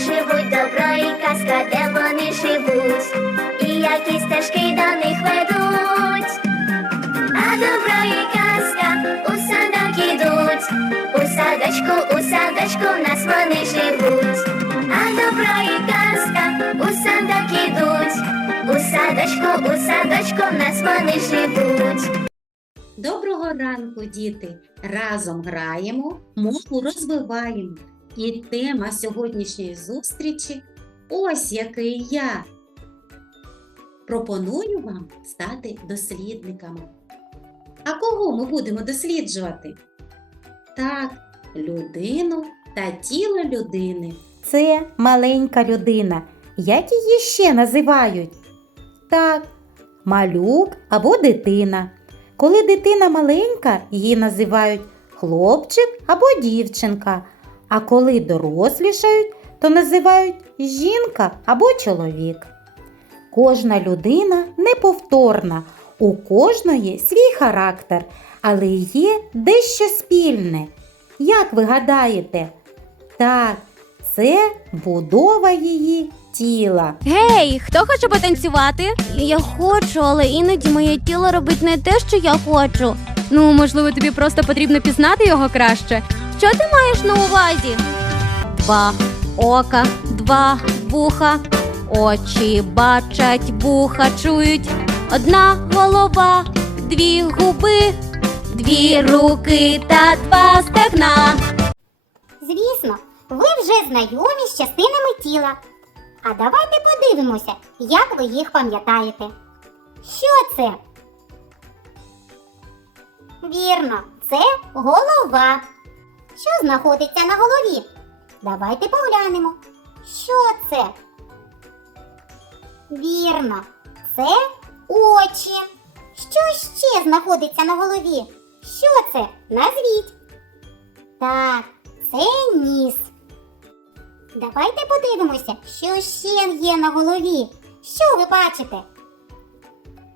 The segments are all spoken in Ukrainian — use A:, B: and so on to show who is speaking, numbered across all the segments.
A: живуть, добро і казка, де вони живуть, і які стежки до них ведуть. А добро і казка у садок ідуть, у садочку, у садочку в нас вони живуть. А добро і казка у садок ідуть, у садочку, у садочку в нас вони живуть.
B: Доброго ранку, діти! Разом граємо, мову розвиваємо. І тема сьогоднішньої зустрічі ось який я. Пропоную вам стати дослідниками. А кого ми будемо досліджувати? Так, людину та тіло людини.
C: Це маленька людина. Як її ще називають? Так, малюк або дитина. Коли дитина маленька, її називають хлопчик або дівчинка. А коли дорослішають, то називають жінка або чоловік. Кожна людина неповторна, у кожної свій характер, але є дещо спільне. Як ви гадаєте? Так, це будова її тіла.
D: Гей, хто хоче потанцювати? Я хочу, але іноді моє тіло робить не те, що я хочу. Ну, можливо, тобі просто потрібно пізнати його краще. Що ти маєш на увазі? Два ока, два вуха, очі бачать, вуха чують. Одна голова, дві губи, дві руки та два стегна.
E: Звісно, ви вже знайомі з частинами тіла. А давайте подивимося, як ви їх пам'ятаєте. Що це? Вірно, це голова. Що знаходиться на голові? Давайте поглянемо. Що це? Вірно, це очі. Що ще знаходиться на голові? Що це? Назвіть. Так, це ніс. Давайте подивимося, що ще є на голові. Що ви бачите?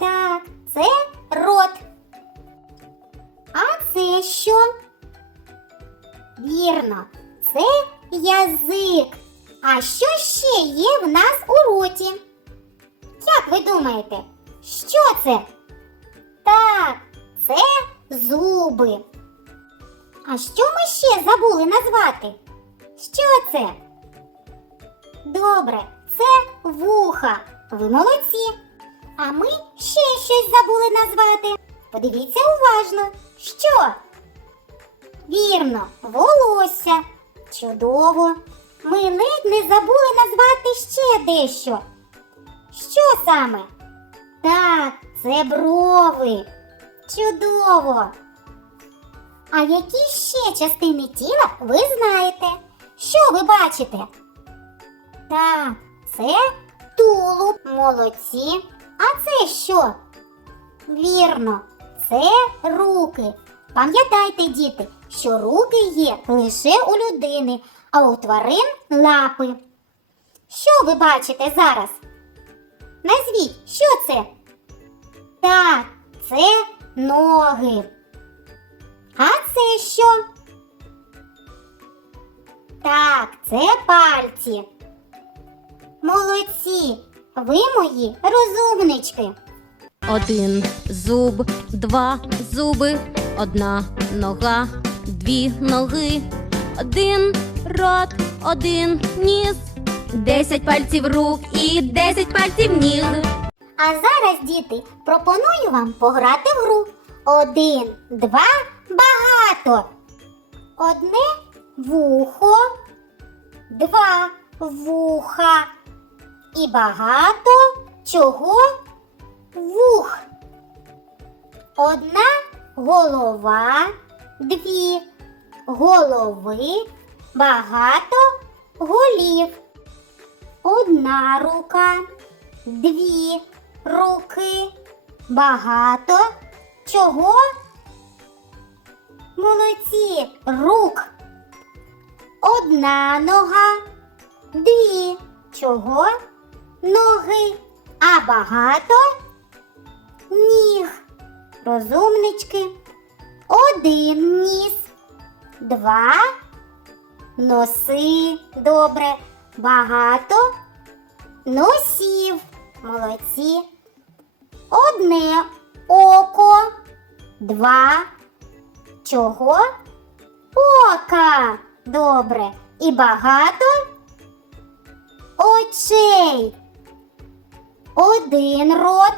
E: Так, це рот. А це що? Вірно, це язик. А що ще є в нас у роті? Як ви думаєте, що це? Так, це зуби. А що ми ще забули назвати? Що це? Добре, це вуха. Ви молодці. А ми ще щось забули назвати. Подивіться уважно. Що? Вірно, волосся. Чудово. Ми ледь не забули назвати ще дещо. Що саме? Так, це брови. Чудово. А які ще частини тіла ви знаєте? Що ви бачите? Так, це тулуб, молодці. А це що? Вірно, це руки. Пам'ятайте, діти, що руки є лише у людини, а у тварин лапи. Що ви бачите зараз? Назвіть, що це? Так, це ноги. А це що? Так, це пальці. Молодці, ви мої розумнички.
D: Один зуб, два зуби, одна нога, дві ноги, один рот, один ніс, десять пальців рук і десять пальців ніг.
E: А зараз, діти, пропоную вам пограти в гру. Один, два, багато. Одне вухо, два вуха. І багато чого вух. Одна голова, дві голови, багато голів. Одна рука, дві руки, багато чого? Молодці, рук. Одна нога, дві чого? Ноги, а багато ніг. Розумнички. Один ніс, два носи. Добре. багато носів. Молодці. Одне око, два. Чого? Ока. Добре. І багато очей. Один рот,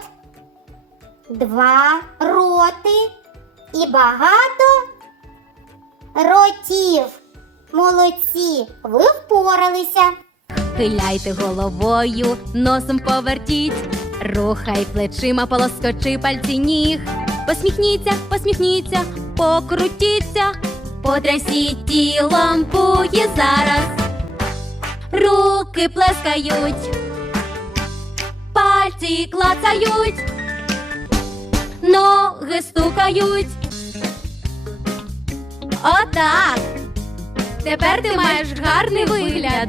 E: два роти і багато ротів. Молодці, ви впоралися.
D: Хиляйте головою, носом повертіть, рухай плечима, полоскочи пальці ніг. Посміхніться, посміхніться, покрутіться, потрясіть тілом пуї зараз. Руки плескають, пальці клацають, ноги стукають. Отак. Тепер ти маєш гарний вигляд.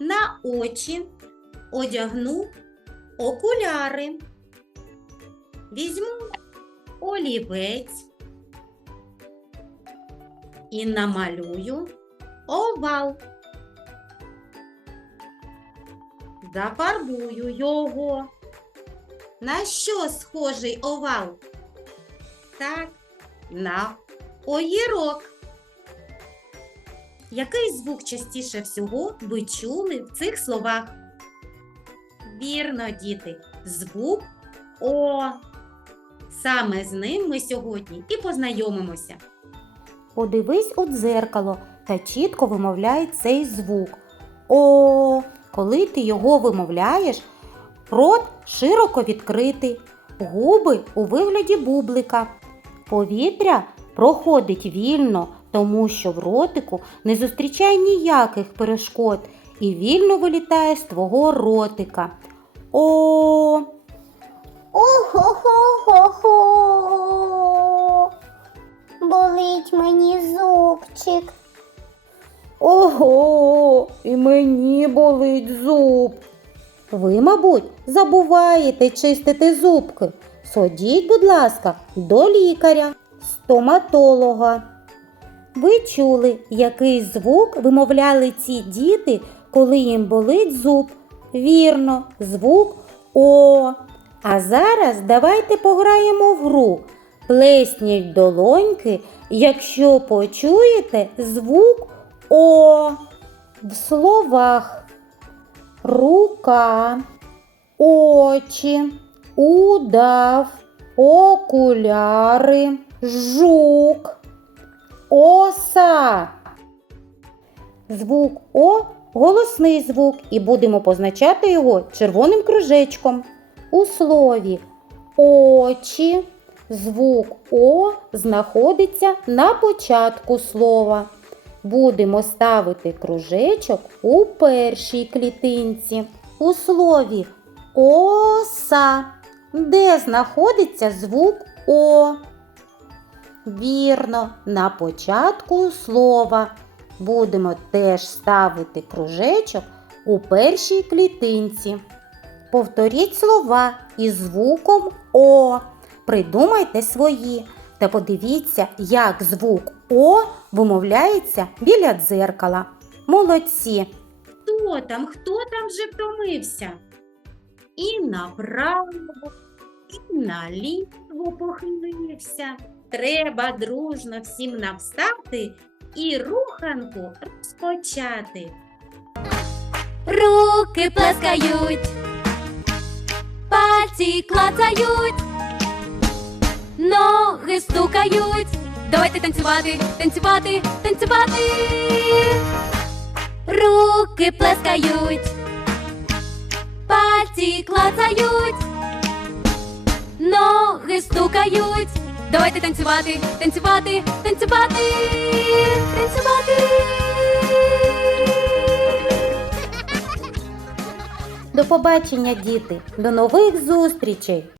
B: На очі одягну окуляри. Візьму олівець і намалюю овал. Зафарбую його. На що схожий овал? Так, на огірок. Який звук частіше всього ви чули в цих словах? Вірно, діти, звук О. Саме з ним ми сьогодні і познайомимося.
C: Подивись у дзеркало та чітко вимовляй цей звук. О, коли ти його вимовляєш, рот широко відкритий, губи у вигляді бублика. Повітря проходить вільно, тому що в ротику не зустрічає ніяких перешкод і вільно вилітає з твого ротика. О,
E: Ого-го-го-го. Болить мені зубчик.
C: Ого, і мені болить зуб. Ви, мабуть, забуваєте чистити зубки. Сходіть, будь ласка, до лікаря, стоматолога. Ви чули, який звук вимовляли ці діти, коли їм болить зуб? Вірно, звук О. А зараз давайте пограємо в гру. Плесніть долоньки, якщо почуєте звук О в словах рука, очі, удав, окуляри, жук, оса. Звук О голосний звук, і будемо позначати його червоним кружечком. У слові очі звук О знаходиться на початку слова. Будемо ставити кружечок у першій клітинці. У слові оса, де знаходиться звук О. Вірно, на початку слова. Будемо теж ставити кружечок у першій клітинці. Повторіть слова із звуком О. Придумайте свої та подивіться, як звук О вимовляється біля дзеркала. Молодці!
B: Хто там? Хто там вже втомився? І направо, і наліво похилився. Треба дружно всім навстати і руханку розпочати.
D: Руки плескають, пальці клацають, ноги стукають. Давайте танцювати, танцювати, танцювати. Руки плескають, пальці клацають, ноги стукають. Давайте танцювати, танцювати, танцювати, танцювати.
C: До побачення, діти! До нових зустрічей!